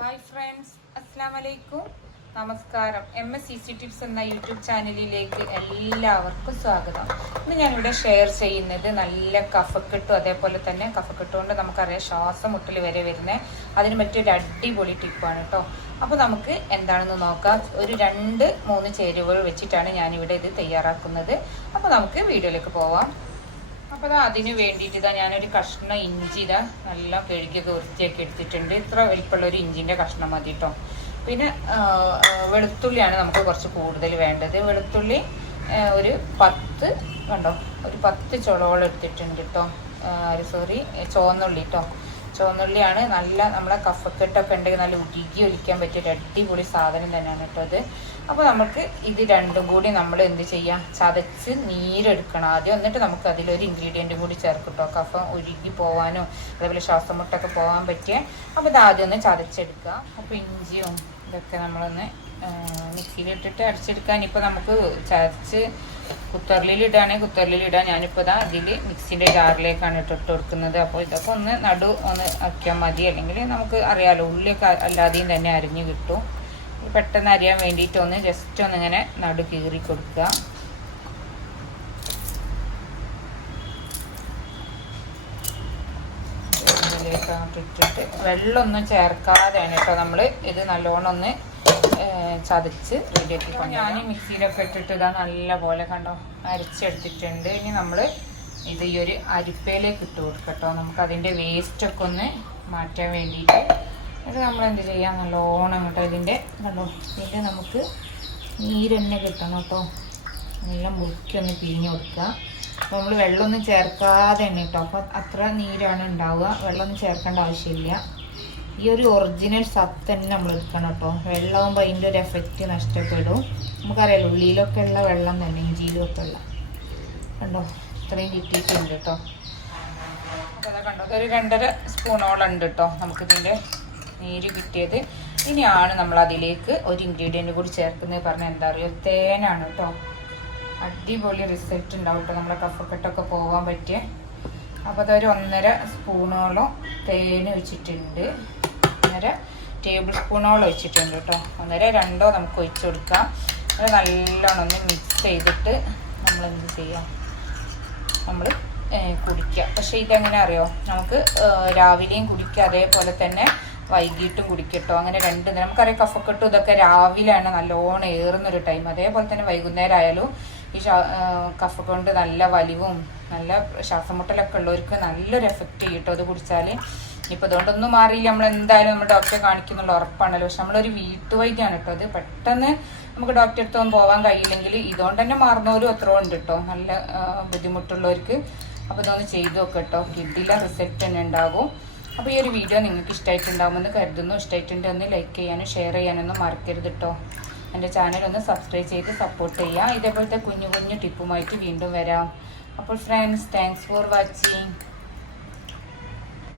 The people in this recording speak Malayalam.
ഹായ് ഫ്രണ്ട്സ്, അസ്സലാമു അലൈക്കും. നമസ്കാരം. MSCC ടിപ്സ് എന്ന യൂട്യൂബ് ചാനലിലേക്ക് എല്ലാവർക്കും സ്വാഗതം. ഇന്ന് ഞാനിവിടെ ഷെയർ ചെയ്യുന്നത് നല്ല കഫക്കെട്ടും അതേപോലെ തന്നെ കഫക്കെട്ട് കൊണ്ട് നമുക്കറിയാം ശ്വാസം മുട്ടൽ വരെ വരുന്നത് അതിന് പറ്റിയൊരു അടിപൊളി ടിപ്പാണ് കേട്ടോ. അപ്പോൾ നമുക്ക് എന്താണെന്ന് നോക്കാം. ഒരു 2-3 ചേരുവകൾ വെച്ചിട്ടാണ് ഞാനിവിടെ ഇത് തയ്യാറാക്കുന്നത്. അപ്പോൾ നമുക്ക് വീഡിയോയിലേക്ക് പോവാം. അപ്പോൾ അതിന് വേണ്ടിയിട്ട് ഞാനൊരു കഷ്ണം ഇഞ്ചി നല്ല കഴുകിയൊക്കെ വൃത്തിയാക്കി എടുത്തിട്ടുണ്ട്. ഇത്ര വലിപ്പമുള്ളൊരു ഇഞ്ചിൻ്റെ കഷ്ണം മതി കേട്ടോ. പിന്നെ വെളുത്തുള്ളിയാണ് നമുക്ക് കുറച്ച് കൂടുതൽ വേണ്ടത്. വെളുത്തുള്ളി ഒരു 10 ചുളോളം എടുത്തിട്ടുണ്ട് കേട്ടോ. ചുവന്നുള്ളി കേട്ടോ. ചുവന്നുള്ളിയാണ് നല്ല നമ്മളെ കഫക്കെട്ടൊക്കെ ഉണ്ടെങ്കിൽ നല്ല ഉരുകി ഒലിക്കാൻ പറ്റിയൊരു അടിപൊളി സാധനം തന്നെയാണ് കേട്ടോ അത്. അപ്പോൾ നമുക്ക് ഇത് രണ്ടും കൂടി നമ്മൾ എന്ത് ചെയ്യാം, ചതച്ച് നീരെടുക്കണം ആദ്യം. എന്നിട്ട് നമുക്ക് അതിലൊരു ഇൻഗ്രീഡിയൻറ്റും കൂടി ചേർക്കും കേട്ടോ, കഫം ഉരുകി പോകാനോ അതേപോലെ ശ്വാസം മുട്ടൊക്കെ പോകാൻ പറ്റിയ. അപ്പോൾ ഇത് ആദ്യം ഒന്ന് ചതച്ചെടുക്കുക. അപ്പോൾ ഇഞ്ചിയും ഇതൊക്കെ നമ്മളൊന്ന് മിക്സിയിലിട്ടിട്ട് അടിച്ചെടുക്കാൻ. ഇപ്പോൾ നമുക്ക് ചതച്ച് കുക്കറിലിടുകയാണെങ്കിൽ കുക്കറിലിടാൻ. ഞാനിപ്പോൾ അതിൽ മിക്സിൻ്റെ ജാറിലേക്കാണ് ഇട്ടിട്ട് കൊടുക്കുന്നത്. അപ്പോൾ ഇതൊക്കെ ഒന്ന് ആക്കിയാൽ മതി. അല്ലെങ്കിൽ നമുക്ക് അറിയാമല്ലോ, ഉള്ളിയൊക്കെ അല്ലാതെയും തന്നെ അരിഞ്ഞ് കിട്ടും. പെട്ടെന്ന് അരിയാൻ വേണ്ടിയിട്ട് ജസ്റ്റ് ഒന്നിങ്ങനെ നടു കീറി കൊടുക്കുക. ഇട്ടിട്ട് വെള്ളമൊന്നും ചേർക്കാതെയാണ് കേട്ടോ നമ്മൾ ഇത് നല്ലോണം ഒന്ന് ചതച്ച് റെഡിയാക്കി. ഞാൻ മിക്സിയിലൊക്കെ ഇട്ടിട്ട് നല്ല പോലെ കണ്ടോ അരച്ചെടുത്തിട്ടുണ്ട്. ഇനി നമ്മൾ ഇത് ഈ ഒരു അരിപ്പയിലേക്ക് ഇട്ട് കൊടുക്കട്ടോ. നമുക്ക് അതിൻ്റെ വേസ്റ്റൊക്കെ ഒന്ന് മാറ്റാൻ വേണ്ടിയിട്ട് ഇത് നമ്മൾ എന്ത് ചെയ്യാം, നല്ലോണം കേട്ടോ ഇതിൻ്റെ നമുക്ക് നീരെന്നെ കിട്ടണം കേട്ടോ. നല്ല മുറുക്കി പിഴിഞ്ഞ് കൊടുക്കുക. അപ്പോൾ നമ്മൾ വെള്ളമൊന്നും ചേർക്കാതെ തന്നെ കേട്ടോ. അപ്പോൾ അത്ര നീരാണ് ഉണ്ടാവുക, വെള്ളമൊന്നും ചേർക്കേണ്ട ആവശ്യമില്ല. ഈ ഒരു ഒറിജിനൽ സത്ത് തന്നെ നമ്മൾ എടുക്കണം കേട്ടോ. വെള്ളമാകുമ്പോൾ അതിൻ്റെ ഒരു എഫക്റ്റ് നഷ്ടപ്പെടും. നമുക്കറിയാലോ, ഉള്ളിയിലൊക്കെ ഉള്ള വെള്ളം തന്നെ ഇഞ്ചിയിലൊക്കെ ഉള്ള കണ്ടോ ഇത്രയും കിട്ടിയിട്ടുണ്ട് കേട്ടോ. അപ്പോൾ അതാ കണ്ടോ, ഒരു 2.5 സ്പൂണോളം ഉണ്ട് കേട്ടോ നമുക്കിതിൻ്റെ നീര് കിട്ടിയത്. ഇനിയാണ് നമ്മൾ അതിലേക്ക് ഒരു ഇൻഗ്രീഡിയൻറ്റ് കൂടി ചേർക്കുന്നത്. പറഞ്ഞാൽ എന്താ പറയുക, തേനാണ് കേട്ടോ. അടിപൊളി റിസൾട്ട് ഉണ്ടാവും കേട്ടോ, നമ്മളെ കഫക്കെട്ടൊക്കെ പോകാൻ പറ്റിയ. അപ്പോൾ അതൊരു 1.5 സ്പൂണോളം തേന് വെച്ചിട്ടുണ്ട്. 1.5 ടേബിൾ സ്പൂണോളം വെച്ചിട്ടുണ്ട് കേട്ടോ. 1.5-2 നമുക്ക് ഒഴിച്ചു കൊടുക്കാം. അത് നല്ലോണം ഒന്ന് മിക്സ് ചെയ്തിട്ട് നമ്മൾ എന്ത് ചെയ്യാം, നമ്മൾ കുടിക്കുക. പക്ഷേ ഇതെങ്ങനെ അറിയോ, നമുക്ക് രാവിലെയും കുടിക്കുക, അതേപോലെ തന്നെ വൈകിട്ടും കുടിക്കട്ടോ. അങ്ങനെ 2 നമുക്കറിയാം, കഫക്കെട്ടും ഇതൊക്കെ രാവിലെയാണ് നല്ലോണം ഏറുന്നൊരു ടൈം. അതേപോലെ തന്നെ വൈകുന്നേരം ആയാലും ഈ കഫക്കൊണ്ട് നല്ല വലിവും നല്ല ശ്വാസമുട്ടലൊക്കെ ഉള്ളവർക്ക് നല്ലൊരു എഫക്റ്റ് ചെയ്യും കേട്ടോ അത് കുടിച്ചാൽ. ഇപ്പോൾ അതുകൊണ്ടൊന്നും മാറിയില്ല, നമ്മൾ എന്തായാലും നമ്മൾ ഡോക്ടറെ കാണിക്കുന്നുള്ള ഉറപ്പാണല്ലോ. പക്ഷെ നമ്മളൊരു വീട്ടുവൈദ്യമാണ് കേട്ടോ അത്. പെട്ടെന്ന് നമുക്ക് ഡോക്ടറെ അടുത്തൊന്നും പോകാൻ കഴിയില്ലെങ്കിൽ ഇതുകൊണ്ട് തന്നെ മാറുന്നവരും അത്രയും ഉണ്ട് കേട്ടോ, നല്ല ബുദ്ധിമുട്ടുള്ളവർക്ക്. അപ്പോൾ ഇതൊന്ന് ചെയ്ത് നോക്കാം കേട്ടോ, കിഡിലെ റിസൾട്ട് തന്നെ ഉണ്ടാകും. അപ്പോൾ ഈ ഒരു വീഡിയോ നിങ്ങൾക്ക് ഇഷ്ടമായിട്ടുണ്ടാകുമെന്ന് കരുതുന്നു. ഇഷ്ടമായിട്ടുണ്ടെങ്കിൽ ഒന്ന് ലൈക്ക് ചെയ്യാനും ഷെയർ ചെയ്യാനൊന്നും മറക്കരുത് കേട്ടോ. എൻ്റെ ചാനൽ ഒന്ന് സബ്സ്ക്രൈബ് ചെയ്ത് സപ്പോർട്ട് ചെയ്യുക. ഇതേപോലത്തെ കുഞ്ഞു കുഞ്ഞു ടിപ്പുമായിട്ട് വീണ്ടും വരാം. അപ്പോൾ ഫ്രണ്ട്സ്, താങ്ക്സ് ഫോർ വാച്ചിങ്.